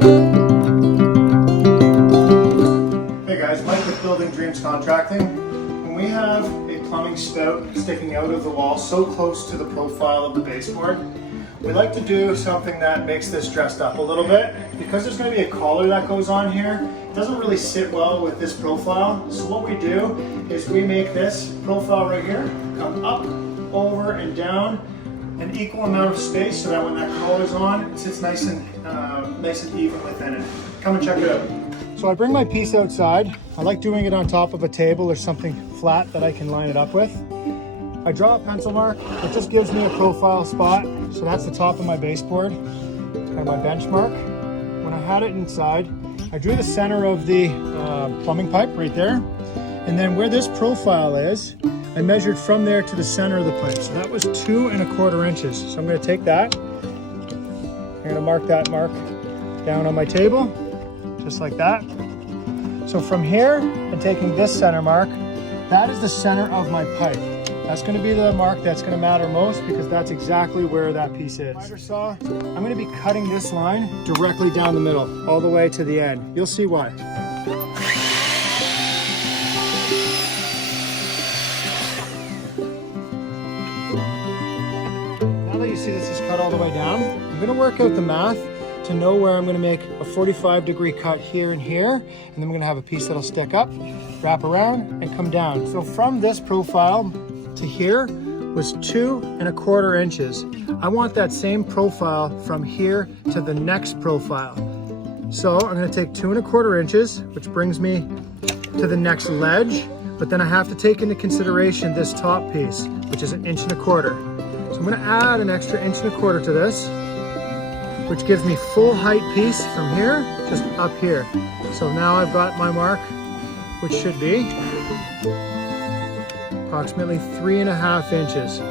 Hey guys, Mike with Building Dreams Contracting. When we have a plumbing spout sticking out of the wall so close to the profile of the baseboard, we like to do something that makes this dressed up a little bit. Because there's going to be a collar that goes on here, it doesn't really sit well with this profile. So what we do is we make this profile right here come up, over, and down an equal amount of space so that when that collar's on, it sits nice and even within it. Come and check it out. So I bring my piece outside. I like doing it on top of a table or something flat that I can line it up with. I draw a pencil mark. It just gives me a profile spot. So that's the top of my baseboard and my benchmark. When I had it inside, I drew the center of the plumbing pipe right there. And then where this profile is, I measured from there to the center of the pipe. So that was 2 1/4 inches. So I'm going to take that. I'm going to mark that mark down on my table, just like that. So from here, and taking this center mark, that is the center of my pipe. That's going to be the mark that's going to matter most because that's exactly where that piece is. Miter saw, I'm going to be cutting this line directly down the middle, all the way to the end. You'll see why. Now that you see this is cut all the way down, I'm going to work out the math to know where I'm going to make a 45-degree cut here and here, and then we're going to have a piece that'll stick up, wrap around, and come down. So from this profile to here was 2 1/4 inches. I want that same profile from here to the next profile. So I'm going to take 2 1/4 inches, which brings me to the next ledge, but then I have to take into consideration this top piece, which is 1 1/4 inches. So I'm going to add an extra 1 1/4 inches to this, which gives me full height piece from here, just up here. So now I've got my mark, which should be approximately 3 1/2 inches.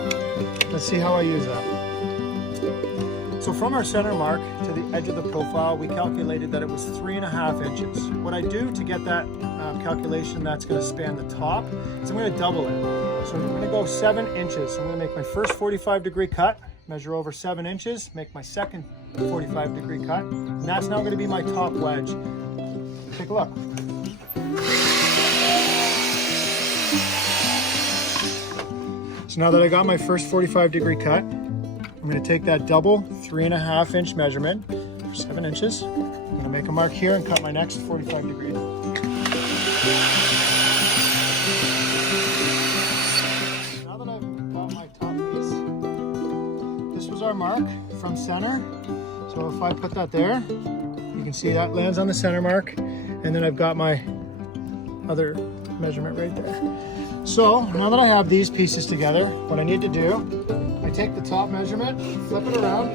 Let's see how I use that. So from our center mark to the edge of the profile, we calculated that it was 3 1/2 inches. What I do to get that calculation that's going to span the top is I'm going to double it. So I'm going to go 7 inches. So I'm going to make my first 45-degree cut, measure over 7 inches, make my second 45-degree cut, and that's now going to be my top wedge. Take a look. So now that I got my first 45-degree cut, I'm going to take that double 3 1/2 inch measurement, 7 inches. I'm going to make a mark here and cut my next 45 degrees. Now that I've got my top piece, this was our mark from center. So if I put that there, you can see that lands on the center mark, and then I've got my other measurement right there. So now that I have these pieces together, what I need to do, I take the top measurement, flip it around,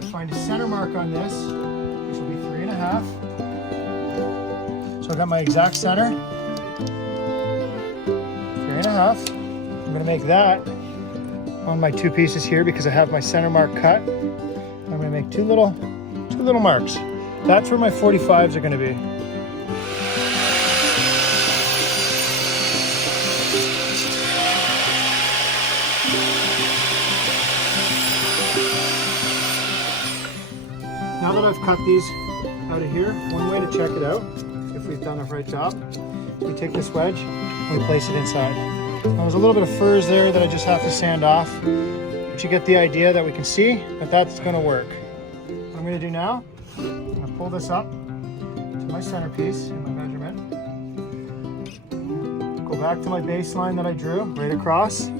I find a center mark on this, which will be 3 1/2. So I got my exact center, 3 1/2. I'm going to make that on my 2 pieces here because I have my center mark cut. I'm going to make two little marks. That's where my 45s are going to be. Now that I've cut these out of here, one way to check it out, if we've done the right job, we take this wedge and we place it inside. Now there's a little bit of furs there that I just have to sand off, but you get the idea that we can see that that's going to work. What I'm going to do now, I'm going to pull this up to my centerpiece in my measurement, go back to my baseline that I drew right across,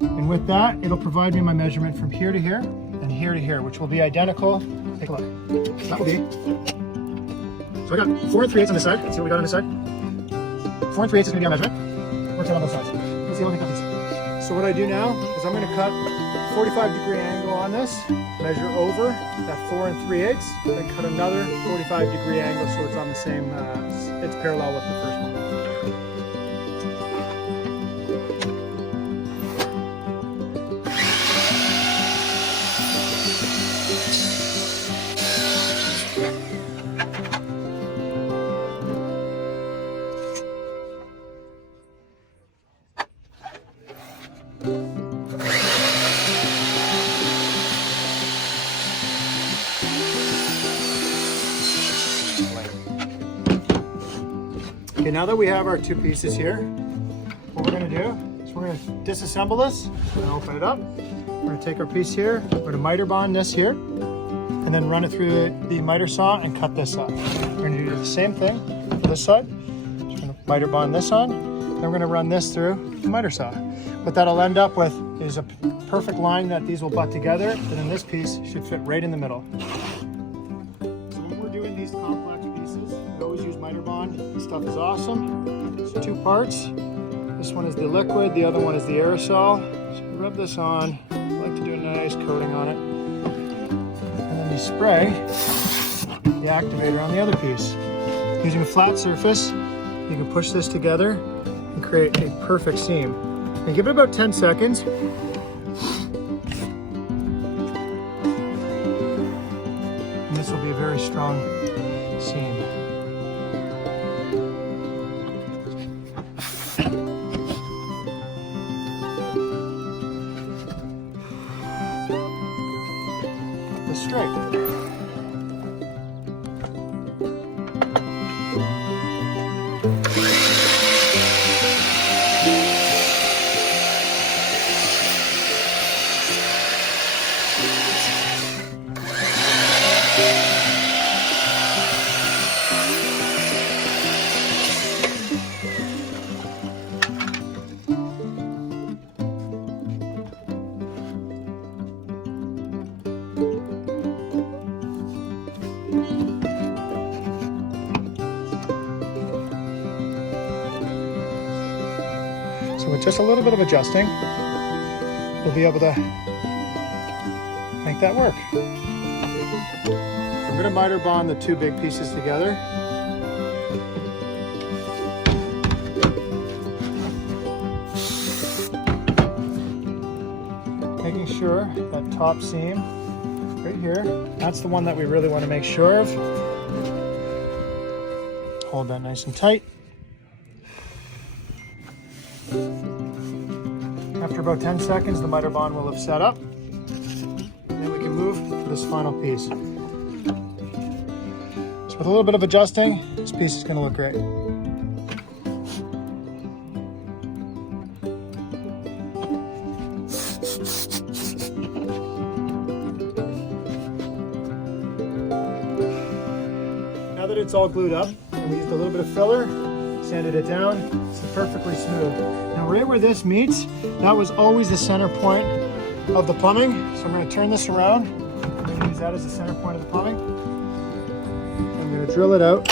and with that, it'll provide me my measurement from here to here and here to here, which will be identical. Take a look. That will be. So I got 4 3/8 on this side. Let's see what we got on this side. 4 3/8 is going to be our measurement. Works out on both sides. Let's see how we cut these. So what I do now is I'm going to cut 45-degree angle on this, measure over that 4 3/8, then cut another 45-degree angle so it's on the same. It's parallel with the first one. Okay, now that we have our two pieces here, what we're gonna do is we're gonna disassemble this. We're gonna open it up. We're gonna take our piece here, we're gonna miter bond this here, and then run it through the miter saw and cut this off. We're gonna do the same thing for this side. Just gonna miter bond this on, then we're gonna run this through the miter saw. What that'll end up with is a perfect line that these will butt together, and then this piece should fit right in the middle. So when we're doing these complex pieces, we always use miter bond. This stuff is awesome. It's two parts. This one is the liquid, the other one is the aerosol. So you rub this on. I like to do a nice coating on it. And then you spray the activator on the other piece. Using a flat surface, you can push this together and create a perfect seam. And give it about 10 seconds. And this will be a very strong seam. Put this straight. So with just a little bit of adjusting, we'll be able to make that work. So I'm going to miter bond the two big pieces together. Making sure that top seam right here, that's the one that we really want to make sure of. Hold that nice and tight. After about 10 seconds, the miter bond will have set up. And then we can move to this final piece. So with a little bit of adjusting, this piece is going to look great. Now that it's all glued up, and we used a little bit of filler, sanded it down, it's perfectly smooth. Now right where this meets, that was always the center point of the plumbing. So I'm going to turn this around. I'm going to use that as the center point of the plumbing. I'm going to drill it out.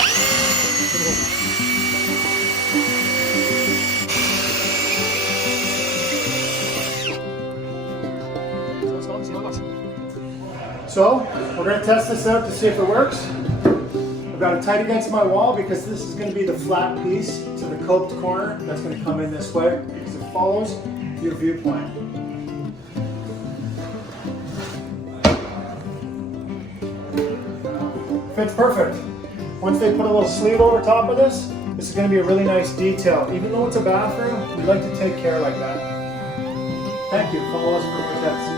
So we're going to test this out to see if it works. I've got it tight against my wall because this is going to be the flat piece to the coped corner that's going to come in this way because it follows your viewpoint. Fits perfect. Once they put a little sleeve over top of this, this is going to be a really nice detail. Even though it's a bathroom, we like to take care like that. Thank you. Follow us for more tips.